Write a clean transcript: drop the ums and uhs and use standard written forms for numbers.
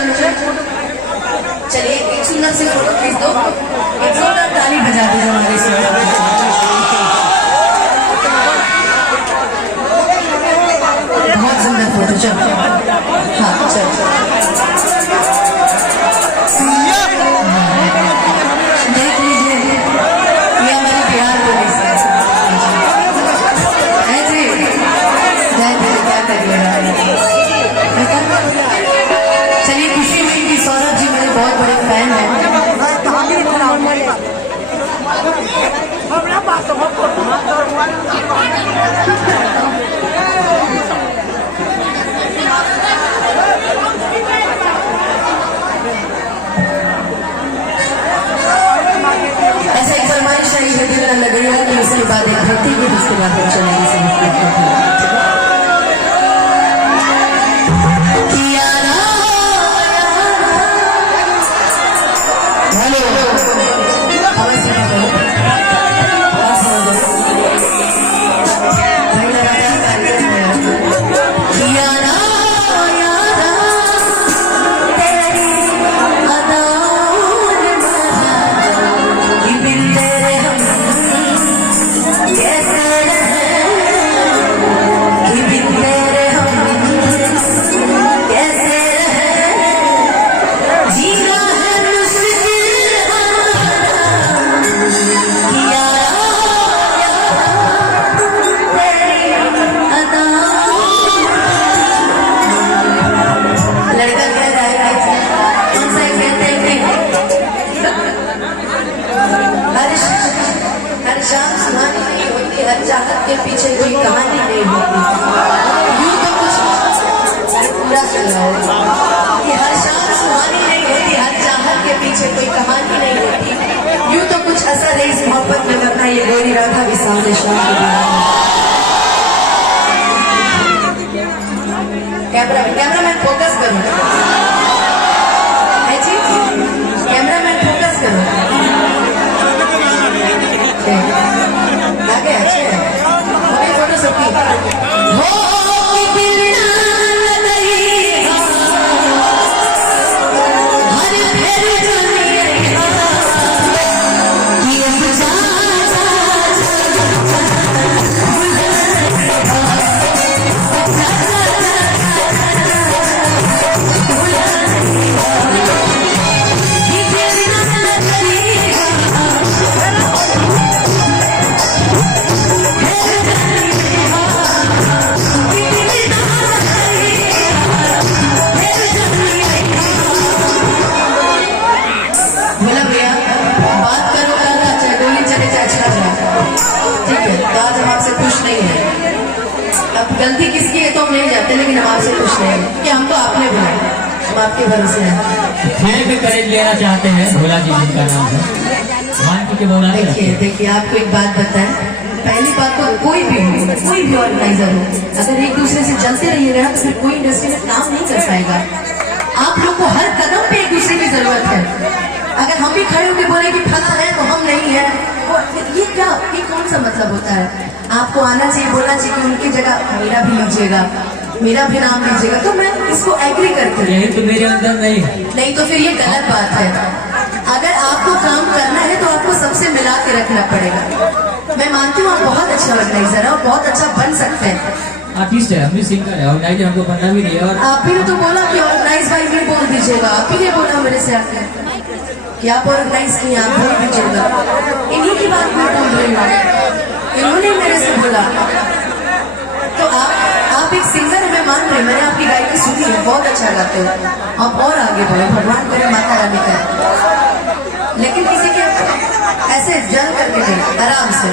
चलूंगा। चलिए एक सुंदर सी फोटो खींच दो, एक जोरदार ताली बजा दीजिए हमारे साथ। बहुत सुंदर फोटो, चलो हाँ चलो देख लीजिए, ये हमारी बिहार पुलिस है जी। क्या करिएगा, चलिए खुशी हुई कि सौरभ जी मेरे बहुत बड़े फैन हैं। ऐसा एक फरमाइश है ये दिल न लगेगा कि उसके बाद एक भक्ति गीत, उसके बाद एक चलेगी। हर चाहत के पीछे कोई कहानी नहीं होती, यूं तो कुछ पूरा चल रहा है कि हर शाम सुहानी नहीं होती, हर चाहत के पीछे कोई कहानी नहीं होती, यूं तो कुछ असर है इस मोहब्बत में वरना ये गोरी राधा भी सामने शाम कैमरामैन फोकस करो, कैमरामैन फोकस करो, आगे अच्छे है फोटो सबकी हो। गलती किसकी है तो हम नहीं जाते, लेकिन हम आपसे खुश नहीं है कि हम तो आपने बुलाया, हम आपके भरोसे हैं। फिर भी करेज लेना चाहते हैं भोला जी जिनका नाम है, मान के बोला। देखिए आपको एक बात बताएं, पहली बात तो कोई भी ऑर्गेनाइजर हो, अगर एक दूसरे से जलते रहिएगा तो फिर कोई इंडस्ट्री में काम नहीं कर पाएगा। आप लोग को हर कदम पे एक दूसरे की जरूरत है। अगर हम भी खड़े होकर बोले कि फला है तो हम नहीं है, ये क्या, ये कौन सा मतलब होता है? आपको आना चाहिए, बोलना चाहिए कि उनकी जगह मेरा भी लीजिएगा, मेरा भी नाम लीजिएगा, तो मैं इसको एग्री करती हूँ। यही तो मेरे अंदर नहीं तो फिर ये गलत बात है। अगर आपको काम करना है तो आपको सबसे मिला के रखना पड़ेगा। मैं मानती हूँ आप बहुत अच्छा ऑर्गेनाइजर है और बहुत अच्छा बन सकते हैं, आर्टिस्ट है, हम भी सिंगर है, ऑर्गेनाइजर हमको बनना भी नहीं है। और आप भी तो बोला कि ऑर्गेनाइज भाई भी बोल दीजिएगा, आप ही ने बोला मेरे से आके कि आप ऑर्गेनाइज किए, आप बोल दीजिएगा। इन्हीं की बात मैं बोल रही हूँ, इन्होंने मेरे से बोला। तो आप एक सिंगर है, मैं मान रही, मैंने आपकी गायकी सुनी है, बहुत अच्छा गाते हो आप, और आगे बढ़ो, भगवान करे माता रानी का। लेकिन किसी के ऐसे जल करके नहीं, आराम से